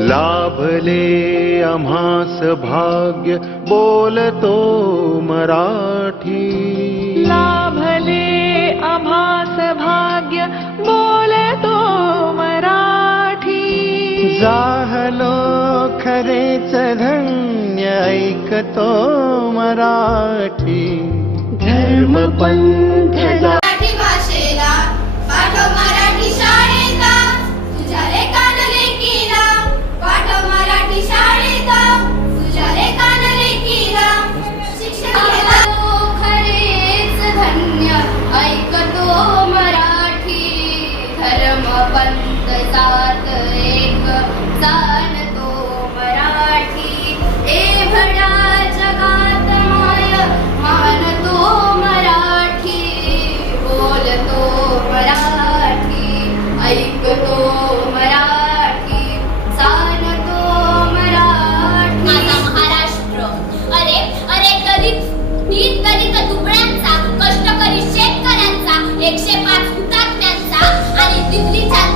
लाभले अभास भाग्य बोलतो मराठी। लाभले अभा भाग्य बोलतो मराठी। जाहलो खरेच धन्य ऐकतो मराठी। आणि दिल्लीच्या